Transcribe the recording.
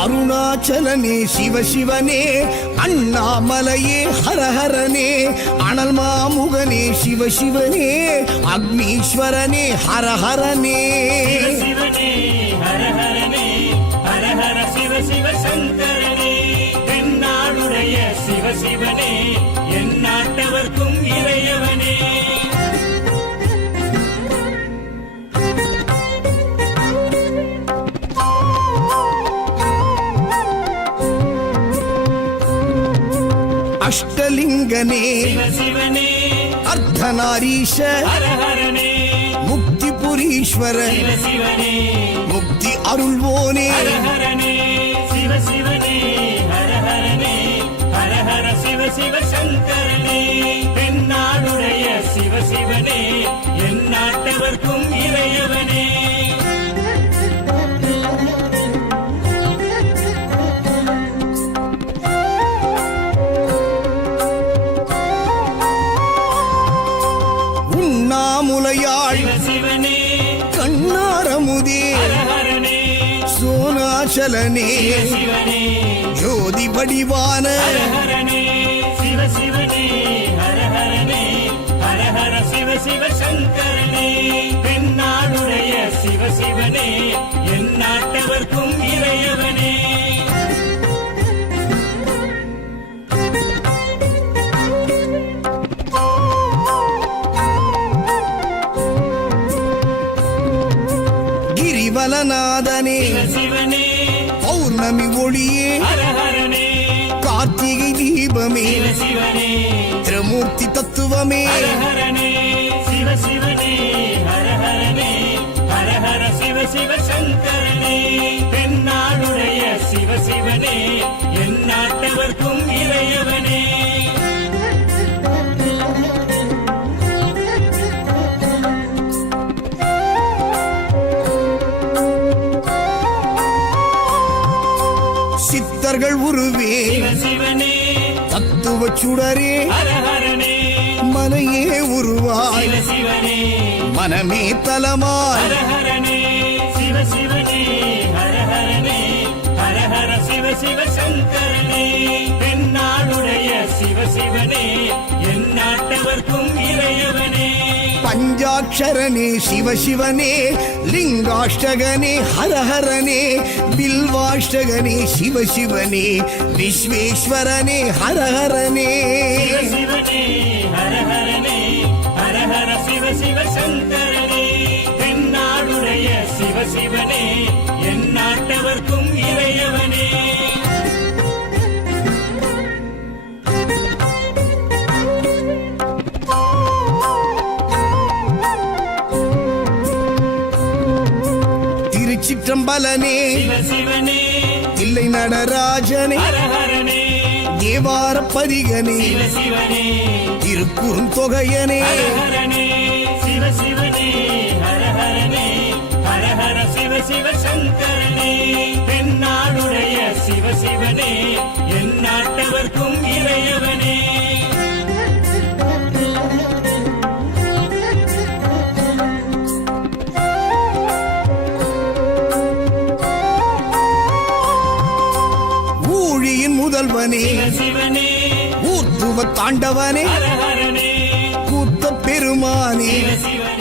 அருணாச்சலனே சிவசிவனே, அண்ணாமலையே ஹரஹரனே, அனல் மாமுகனே சிவசிவனே, அக்னீஸ்வரனே ஹரஹரனே. சிவசிவனே ஹரஹரனே, ஹரஹர சிவ சிவ சங்கரனே, தென்னாடுடைய சிவசிவனே, என் நாட்டவர்க்கும் இறையவனே. அஷ்டலிங்கனே சிவசிவனே, அர்த்தநாரீஷ ஹரஹரனே, முக்திபுரீஸ்வர சிவசிவனே, முக்தி அருள்வோனே. ஹரஹரனே சிவசிவனே, ஹரஹரனே, ஹரஹர சிவ சிவ சங்கரனே, தென்னாடுடைய சிவசிவனே, என் நாட்டவர்க்கும் இறையவனே. உண்ணாமுலையாள் சிவசிவனே, கண்ணாரமுதே ஹரஹரனே, சோனாச்சலனே சிவசிவனே, ஜோதி வடிவான ஹரஹரனே சிவசிவனே, ஹரஹரனே, ஹரஹர சிவ சிவ சங்கரனே, தென்னாடுடைய சிவசிவனே, என் நாட்டவர்க்கும் இறையவனே. கிரிவலநாதனே சிவசிவனே, பௌர்ணமி ஒளியே ஹரஹரனே, கார்த்திகை தீபமே சிவசிவனே, திரிமூர்த்தி தத்துவமே. ஹரஹரனே சிவசிவனே, ஹரஹரனே, ஹரஹர சிவ சிவ சங்கரனே, தென்னாடுடைய சிவசிவனே, என் நாட்டவர்க்கும் இறையவனே. சித்தர்கள் உருவே சிவசிவனே, தத்துவ சுடரே ஹரஹரனே, மனையே உருவாய் சிவசிவனே, மனமே தலமாய். ஹரஹரனே சிவசிவனே, ஹரஹரனே, ஹரஹர சிவ சிவ சங்கரனே, தென்னாடுடைய சிவசிவனே, என் நாட்டவர்க்கும் இறையவனே. பஞ்சாட்சரனே சிவசிவனே, லிங்காஷ்டகனே ஹரஹரனே, பில்வாஷ்டகனே சிவசிவனே, விஸ்வேஸ்வரனே ஹரஹரனே. சிவசிவனே, ஹரஹரனே, ஹரஹர சிவ சிவ சங்கரனே, தென்னாடுடைய சிவசிவனே, என் நாட்டவர்க்கும் இறையவனே. திருச்சிற்றம்பலனே சிவசிவனே, தில்லை நடராஜனே, ஹரஹரனே, தேவார பதிகனே, சிவசிவனே, திருக்குறுந்தொகையனே. ஹரஹரனே சிவசிவனே, ஹரஹரனே, ஹரஹர சிவ சிவ சங்கரனே, தென்னாடுடைய சிவசிவனே, என் நாட்டவர்க்கும் இறையவனே. ஊழியின் முதல்வனே சிவசிவனே, ஊர்த்துவ தாண்டவனே, ஹரஹரனே, கூத்த பெருமானே, சிவசிவனே,